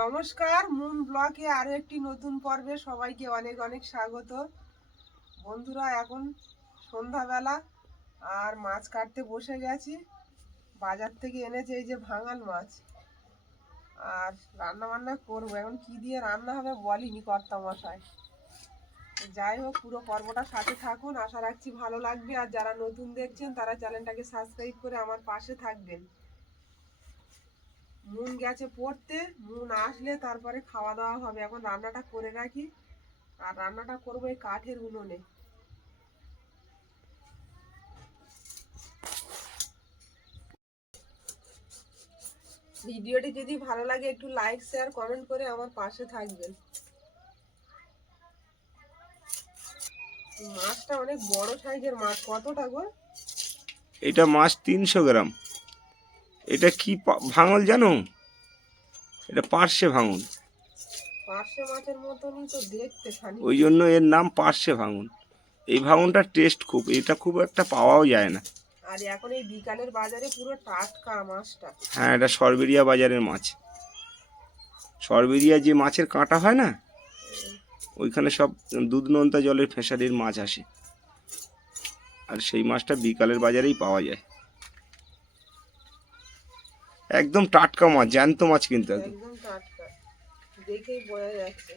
নমস্কার, মুন ব্লগে আরো একটি নতুন পর্বে সবাইকে অনেক অনেক স্বাগত। বন্ধুরা, এখন সন্ধ্যাবেলা আর মাছ কাটতে বসে গেছি। বাজার থেকে এনেছে এই যে ভাঙাল মাছ, আর রান্না বান্না করবো। এখন কি দিয়ে রান্না হবে বলিনি কর্তামশাই। যাই হোক, পুরো পর্বটা সাথে থাকুন, আশা রাখছি ভালো লাগবে। আর যারা নতুন দেখছেন তারা চ্যানেলটাকে সাবস্ক্রাইব করে আমার পাশে থাকবেন। মুন গেছে পড়তে, মুন আসলে তারপরে খাওয়া দাওয়া হবে। এখন রান্নাটা করে রাখি, আর রান্নাটা করবো এই কাঠের উনুনে। ভিডিওটি যদি ভালো লাগে একটু লাইক শেয়ার কমেন্ট করে আমার পাশে থাকবেন। মাছটা অনেক বড় সাইজের মাছ। কতটা গো? এটা মাছ 300 গ্রাম। এটা কি ভাঙল জানো? এটা পার্শে ভাঙল। পার্শে মাছের মতনই তো দেখতে খানিকটা। ওই জন্য এর নাম পার্শে ভাঙল। এই ভাঙলটার টেস্ট খুব, এটা খুব একটা পাওয়াও যায় না। আর এখন এই বিকালের বাজারে পুরো টাটকা মাছটা। হ্যাঁ, এটা সরবেরিয়া বাজারের মাছ। সরবেরিয়া যে মাছের কাঁটা হয় না, ওইখানে সব দুধ নোনতা জলের ফিশারির মাছ আসে, আর সেই মাছটা বিকালের বাজারেই পাওয়া যায়। একদম টাটকা মাছ, জ্যান্ত মাছ কিন্তু একদম টাটকা, দেখেই বোঝা যাচ্ছে।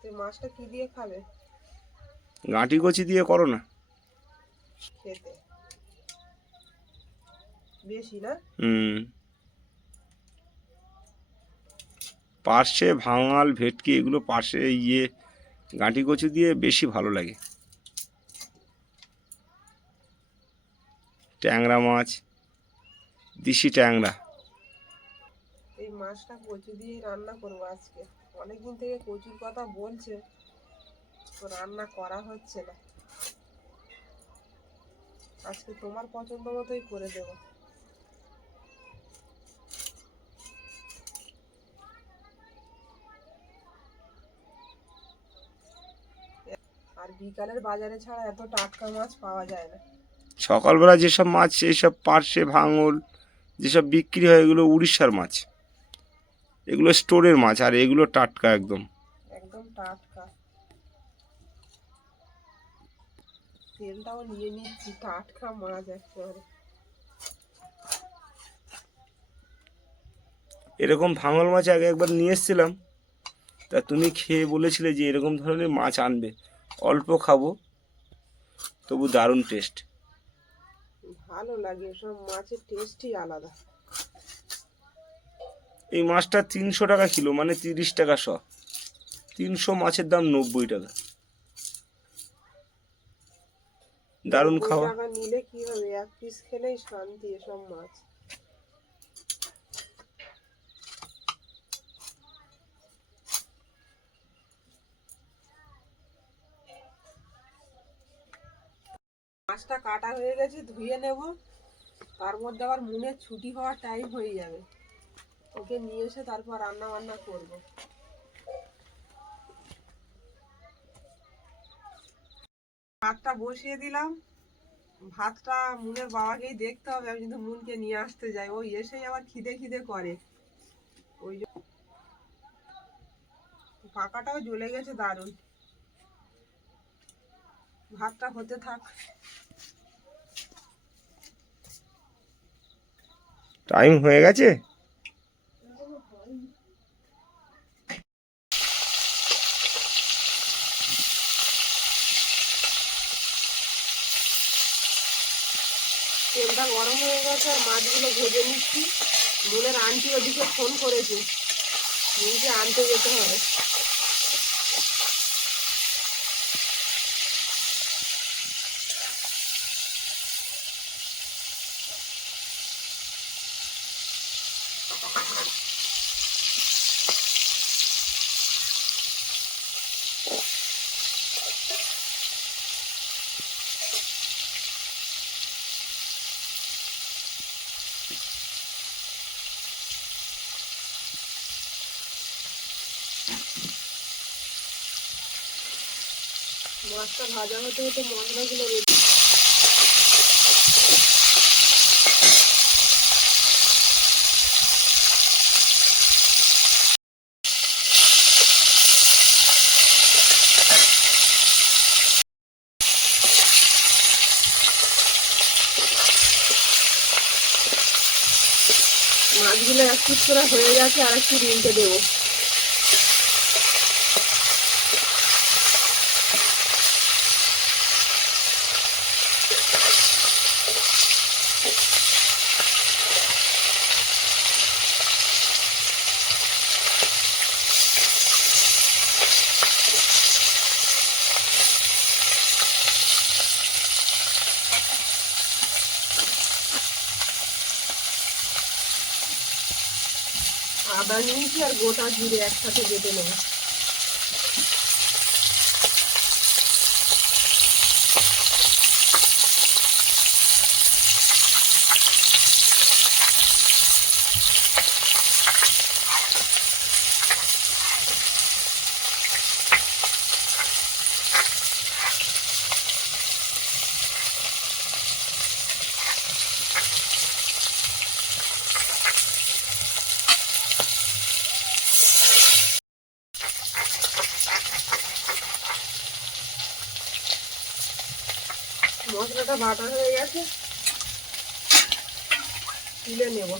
তো মাছটা কি দিয়ে খাবে? গাঁটি কচি দিয়ে করো না। খেতে বেশি না? পার্শে, ভাঙাল, ভেটকি এগুলো পার্শে গাঁটি কচু দিয়ে বেশি ভালো লাগে। ট্যাংরা মাছ, দেশি ট্যাংরা। এই মাছটা কচু দিয়ে রান্না করবো আজকে। অনেকদিন থেকে কচুর কথা বলছে, তো রান্না করা হচ্ছে না। আজকে তোমার পছন্দ মতোই করে দেবো। আর বিকালের বাজারে ছাড়া এত টাটকা মাছ পাওয়া যায় না। সকালবেলা যেসব মাছ, এইসব পার্শে, ভাঙল যেসব বিক্রি হয়, এগুলো উড়িষ্যার মাছ। এগুলো স্টোরের মাছ, আর এগুলো টাটকা একদম। একদম টাটকা। তেলটাও নিয়ে নিচ্ছি, টাটকা মাছ একেবারে। এরকম ভাঙল মাছ আগে একবার নিয়ে এসেছিলাম, তা তুমি খেয়ে বলেছিলে যে এরকম ধরনের মাছ আনবে। অল্প খাবো, তবু দারুণ টেস্ট। ভালো লাগে, সব মাছের টেস্টই আলাদা। এই মাছটা 300 টাকা কিলো, মানে 30 টাকা শ। 300 মাছের দাম 90 টাকা। দারুণ খাওয়া। টাকা নিলে কি হবে, এক পিস খেলেই শান্তি এসব মাছ। মাছটা কাটা হয়ে গেছে, ধুয়ে নেব। তার মধ্যে আবার মুনের ছুটি হওয়ার টাইম হয়ে যাবে, ওকে নিয়ে এসে তারপর রান্না বান্না করব। ভাতটা বসিয়ে দিলাম। ভাতটা মুনের বাবাকেই দেখতে হবে, আমি কিন্তু মুনকে নিয়ে আসতে যাই। ও এসেই আবার খিদে খিদে করে। ওই জন্য পাকাটাও জ্বলে গেছে দারুণ। ভাতটা হতে থাক। টাইম হয়ে গেছে। তেলটা গরম হয়ে গেছে, আর মাছগুলো ভেজে নিচ্ছি। মুনের আন্টি ওদিকে ফোন করেছে, মুনকে আনতে যেতে হবে। মাছটা ভাজা হতে হতে মশলাগুলো রেডি। মাছগুলো এক পিস করে হয়ে গেছে, আর একটু উল্টে দেবো। আদা নিয়েছি আর গোটা জিরে একসাথে বেটে নেব। মশলাটা বাটা হয়ে গেছে, তুলে নেব।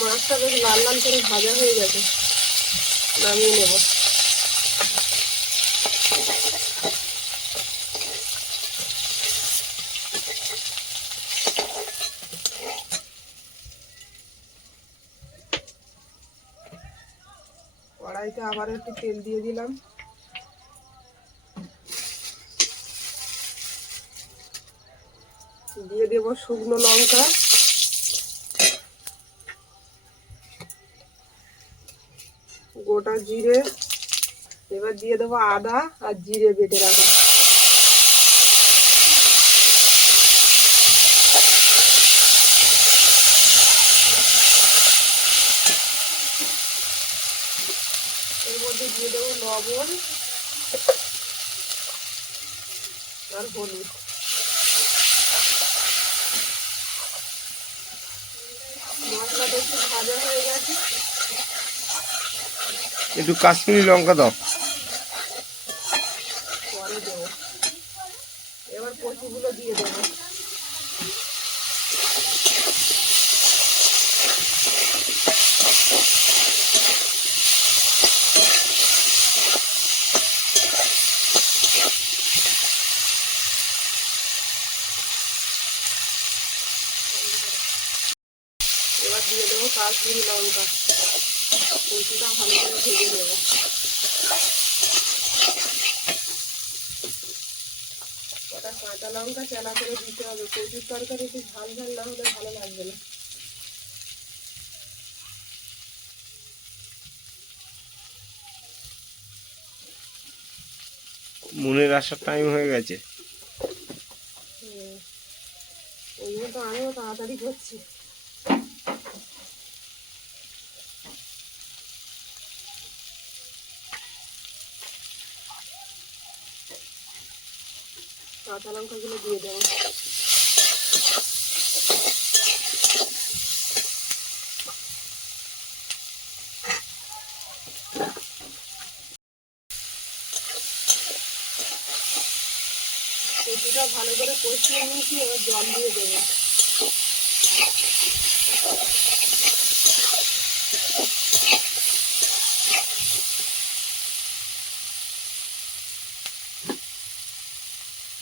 মাছটা বেশ লাল লাল করে ভাজা হয়ে গেছে, নামিয়ে নেব। কড়াইতে আবার একটু তেল দিয়ে দিলাম। দিয়ে দেব শুকনো লঙ্কা, গোটা জিরে, এবার দিয়ে দেবো আদা আর জিরে বেটে রাখা। এর মধ্যে দিয়ে দেবো লবণ আর হলুদ। মশলাটা একটু ভাজা হয়ে গেছে, একটু কাশ্মীরি লঙ্কা দাও। পরে দেবো। এবার কচুগুলো দিয়ে দেবো। এবার দিয়ে দেবো কাশ্মীরি লঙ্কা, কচুটা ভালো করে ভেজে নেবো। কটা কাঁচা লঙ্কা চেলা করে দিতে হবে, কচুর তরকারি একটু ঝাল ঝাল না হলে ভালো লাগবে না। মনের আসার টাইম হয়ে গেছে। ওই জন্য তো আমিও তাড়াতাড়ি করছি। কাঁচা লঙ্কাগুলো দিয়ে দেবো। কচুটা ভালো করে কষিয়ে নিয়েছি, এবার জল দিয়ে দেবো।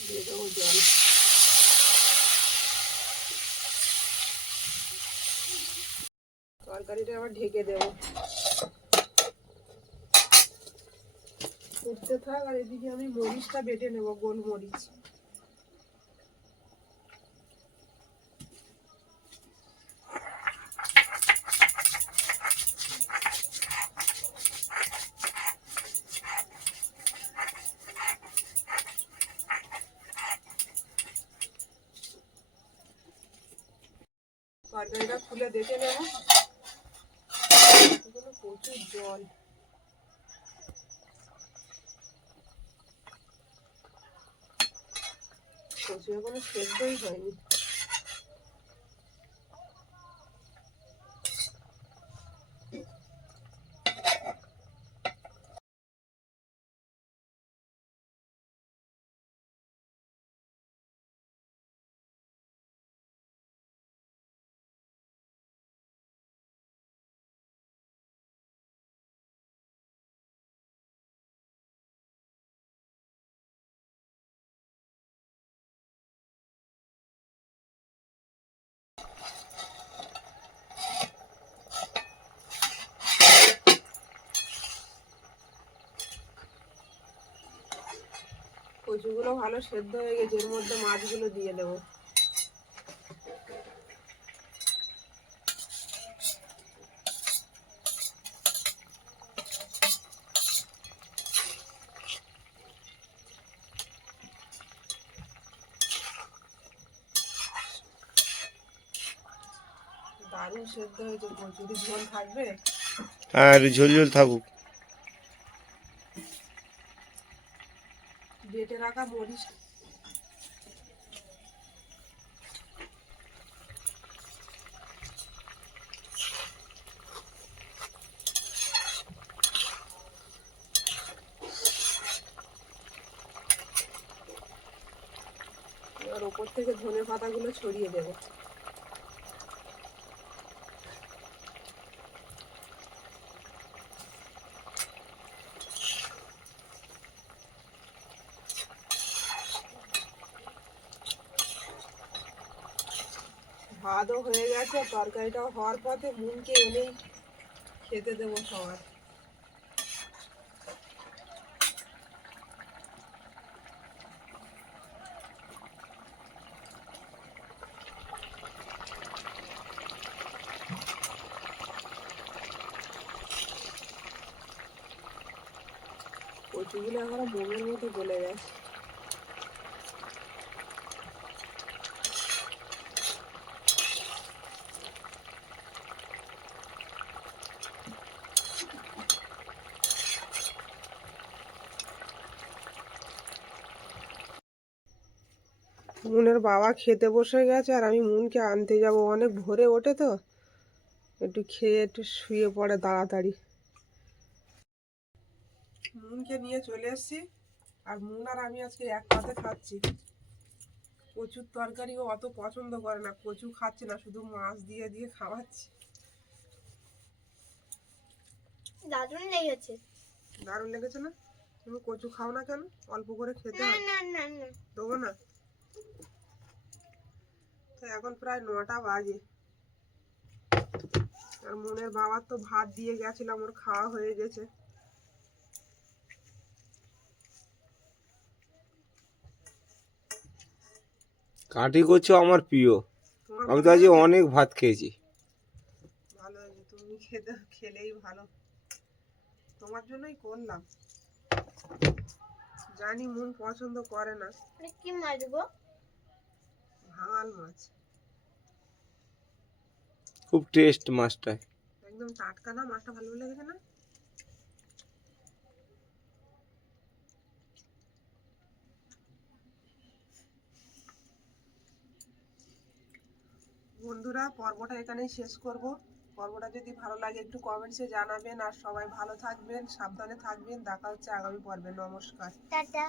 দিয়ে দেবো জল। তরকারিটা আবার ঢেকে দেবো। ফুটতে থাক, আর এদিকে আমি মরিচটা বেটে নেবো, গোলমরিচ। তরকারিটা খুলে দেখে নেবো, প্রচুর জল। কচু এখনো সেদ্ধই হয়নি। কচুগুলো ভালো সেদ্ধ হয়ে গেছে, এর মধ্যে মাছগুলো দিয়ে দেবো। দারুণ সেদ্ধ হয়েছে, কচুরি ঝোল থাকবে। আর ঝোল ঝোল থাকুক। বেটে রাখা মরিচ এবার ওপর থেকে ধনে পাতাগুলো ছড়িয়ে দেবো। ভাতও হয়ে গেছে, তরকারিটাও হওয়ার পথে, মুনকে এনেই খেতে দেবো সবার। কচুগুলো এখনো মোমের মতো গলে গেছে। মুনের বাবা খেতে বসে গেছে, আর আমি মুনকে আনতে যাব। অনেক ভোরে ওঠে তো, একটু খেয়ে একটু শুয়ে পড়ে তাড়াতাড়ি। মুনকে নিয়ে চলে এসেছি, আর মুন আর আমি আজকে এক পাতে খাচ্ছি। কচুর তরকারি ও অত পছন্দ করে না, কচু খাচ্ছে না, শুধু মাছ দিয়ে দিয়ে খাওয়াচ্ছি। দারুণ লেগেছে। দারুণ লেগেছে না? তুমি কচু খাও না কেন? অল্প করে খেতে না হয়। না না না, দেবো না? তো এখন প্রায় 9টা বাজে, আর মুনের বাবার তো ভাত দিয়ে গেছিলাম, ওর খাওয়া হয়ে গেছে। কাঠি কচু আমার প্রিয়। তোমার আমি তো ভালো আজকে হয়েছে? অনেক ভাত খেয়েছি। ভালো হয়েছে, তুমি খেলেই ভালো। তোমার জন্যই করলাম। জানি মুন পছন্দ করে না। এটা কি মাছ গো? ভাঙাল মাছ, খুব টেস্ট মাছটা। একদম টাটকা না? মাছটা ভালো লেগেছে না? বন্ধুরা, পর্বটা এখানেই শেষ করব। পর্বটা যদি ভালো লাগে একটু কমেন্টসে জানাবেন, আর সবাই ভালো থাকবেন, সাবধানে থাকবেন। দেখা হচ্ছে আগামী পর্বে। নমস্কার। টাটা।